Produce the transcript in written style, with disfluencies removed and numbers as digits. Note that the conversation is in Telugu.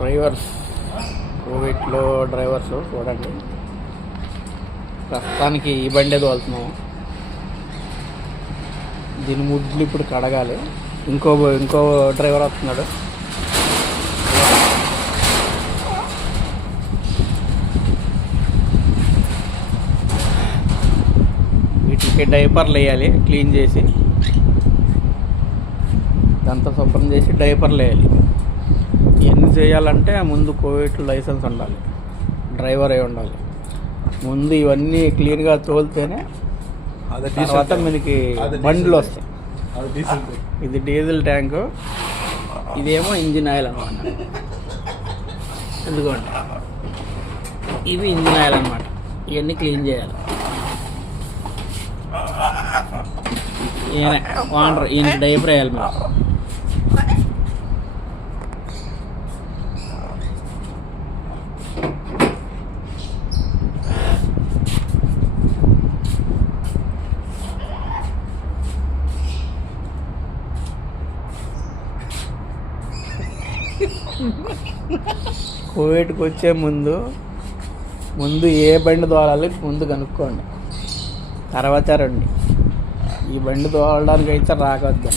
డ్రైవర్స్ కోవిడ్లో డ్రైవర్స్ చూడండి. ప్రస్తుతానికి ఈ బండే తోలుతున్నాము. దీని ముడ్లు ఇప్పుడు కడగాలి. ఇంకో డ్రైవర్ వస్తున్నాడు. వీటికి డైపర్లు వేయాలి, క్లీన్ చేసి ఇదంతా శుభ్రం చేసి డైపర్లు వేయాలి. ఇవన్నీ చేయాలంటే ముందు కోవిడ్ లైసెన్స్ ఉండాలి, డ్రైవర్ అయి ఉండాలి. ముందు ఇవన్నీ క్లీన్గా తోలితేనే తర్వాత మనకి బండ్లు వస్తాయి. ఇది డీజిల్ ట్యాంకు, ఇదేమో ఇంజిన్ ఆయిల్ అన్నమాట. ఎందుకంటే ఇవి ఇంజిన్ ఆయిల్ అన్నమాట. ఇవన్నీ క్లీన్ చేయాలి. ఈయన వాండర్, ఈయన డైపర్ వేయాలి మేము. కోవిడ్కి వచ్చే ముందు ఏ బండి తోలాలి ముందు కనుక్కోండి, తర్వాత రండి. ఈ బండి తోలడానికి అయితే రాకొద్దాం.